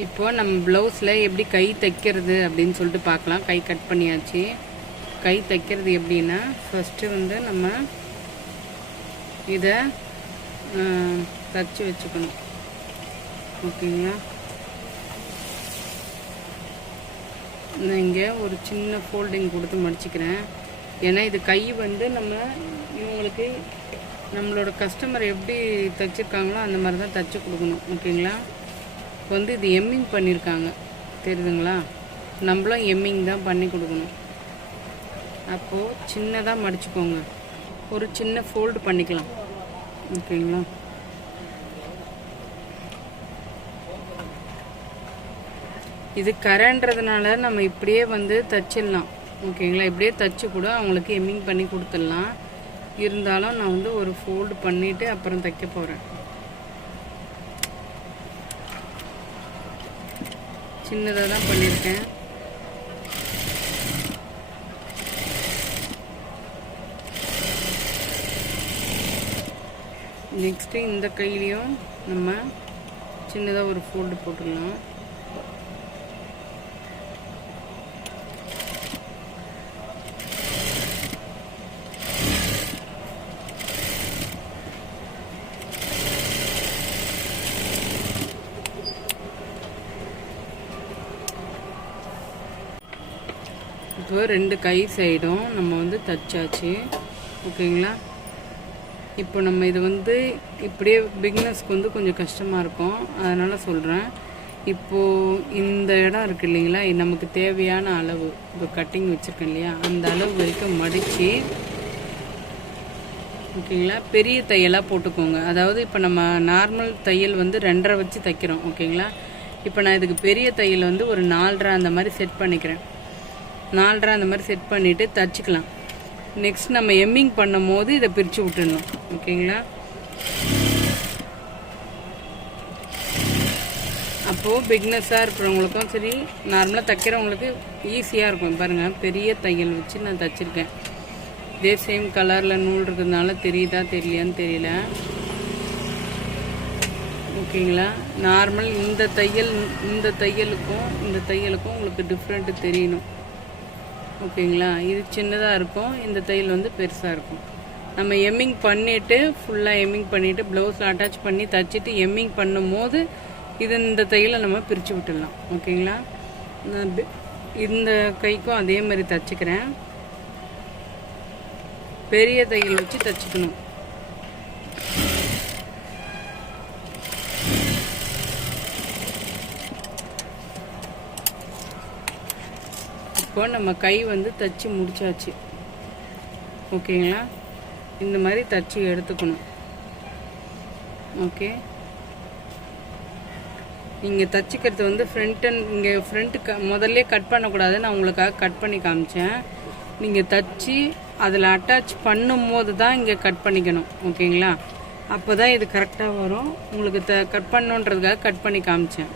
இப்போ நம்ம ப்ளவுஸில் எப்படி கை தைக்கிறது அப்படின்னு சொல்லிட்டு பார்க்கலாம். கை கட் பண்ணியாச்சு. கை தைக்கிறது எப்படின்னா, ஃபஸ்ட்டு வந்து நம்ம இதை தச்சு வச்சுக்கணும். ஓகேங்களா? நான் இங்கே ஒரு சின்ன ஃபோல்டிங் கொடுத்து மடிச்சுக்கிறேன். ஏன்னா இது கை வந்து நம்ம இவங்களுக்கு நம்மளோட கஸ்டமர் எப்படி தைச்சிருக்காங்களோ அந்த மாதிரி தான் தைச்சி கொடுக்கணும். ஓகேங்களா? இப்போ வந்து இது எம்மிங் பண்ணியிருக்காங்க, தெரியுதுங்களா? நம்மளும் எம்மிங் தான் பண்ணி கொடுக்கணும். அப்போது சின்னதாக மடிச்சுக்கோங்க, ஒரு சின்ன ஃபோல்டு பண்ணிக்கலாம். ஓகேங்களா? இது கரைன்றதுனால நம்ம இப்படியே வந்து தச்சிடலாம். ஓகேங்களா? இப்படியே தச்சு கூட அவங்களுக்கு எம்மிங் பண்ணி கொடுத்துடலாம். இருந்தாலும் நான் வந்து ஒரு ஃபோல்டு பண்ணிவிட்டு அப்புறம் தைக்க போகிறேன். சின்னதாக தான் பண்ணியிருக்கேன். நெக்ஸ்ட்டு இந்த கையிலையும் நம்ம சின்னதாக ஒரு ஃபோல்டு போட்டுடலாம். இப்போ ரெண்டு கை சைடும் நம்ம வந்து தச்சாச்சு. ஓகேங்களா? இப்போ நம்ம இது வந்து இப்படியே பிகினர்ஸ்க்கு வந்து கொஞ்சம் கஷ்டமாக இருக்கும், அதனால் சொல்கிறேன். இப்போது இந்த இடம் இருக்குது இல்லைங்களா, நமக்கு தேவையான அளவு இப்போ கட்டிங் வச்சுருக்கேன் இல்லையா, அந்த அளவு வரைக்கும் மடித்து, ஓகேங்களா, பெரிய தையலாக போட்டுக்கோங்க. அதாவது இப்போ நம்ம நார்மல் தையல் வந்து 2.5 வச்சு தைக்கிறோம். ஓகேங்களா? இப்போ நான் இதுக்கு பெரிய தையல் வந்து ஒரு 4.5 அந்த மாதிரி செட் பண்ணிக்கிறேன். 4.5 அந்த மாதிரி செட் பண்ணிவிட்டு தச்சுக்கலாம். நெக்ஸ்ட் நம்ம எம்மிங் பண்ணும் போது இதை பிரித்து விட்டுடணும். ஓகேங்களா? அப்போது பிக்னஸாக இருக்கிறவங்களுக்கும் சரி, நார்மலாக தைக்கிறவங்களுக்கு ஈஸியாக இருக்கும். பாருங்கள், பெரிய தையல் வச்சு நான் தைச்சிருக்கேன். இதே சேம் கலரில் நூல் இருக்கிறதுனால தெரியுதா தெரியலையான்னு தெரியல. ஓகேங்களா? நார்மல் இந்த தையலுக்கும் இந்த தையலுக்கும் உங்களுக்கு டிஃப்ரெண்ட்டு தெரியணும். ஓகேங்களா? இது சின்னதாக இருக்கும், இந்த தையல் வந்து பெருசாக இருக்கும். நம்ம எம்மிங் பண்ணிவிட்டு ஃபுல்லாக எம்மிங் பண்ணிவிட்டு ப்ளவுஸில் அட்டாச் பண்ணி தைச்சிட்டு எம்மிங் பண்ணும் போது இந்த தையலை நம்ம பிரித்து விட்டுடலாம். ஓகேங்களா? இந்த கைக்கும் அதே மாதிரி தைச்சிக்கிறேன். பெரிய தையல் வச்சு தைச்சிக்கணும். இப்போ நம்ம கை வந்து தச்சு முடிச்சாச்சு. ஓகேங்களா? இந்த மாதிரி தச்சு எடுத்துக்கணும். ஓகே, நீங்கள் தச்சுக்கிறது வந்து இங்கே ஃப்ரண்ட்டு முதல்ல கட் பண்ணக்கூடாது. நான் உங்களுக்காக கட் பண்ணி காமிச்சேன். நீங்கள் தச்சு அதில் அட்டாச் பண்ணும் போது தான் இங்கே கட் பண்ணிக்கணும். ஓகேங்களா? அப்போ தான் இது கரெக்டாக வரும். உங்களுக்கு கட் பண்ணுன்றதுக்காக கட் பண்ணி காமிச்சேன்.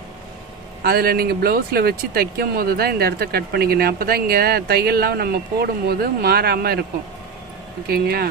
அதில் நீங்கள் ப்ளவுஸில் வச்சு தைக்கும் போது தான் இந்த இடத்த கட் பண்ணிக்கணும். அப்போ தான் இங்கே தையல்லாம் நம்ம போடும்போது மாறாமல் இருக்கும். ஓகேங்களா?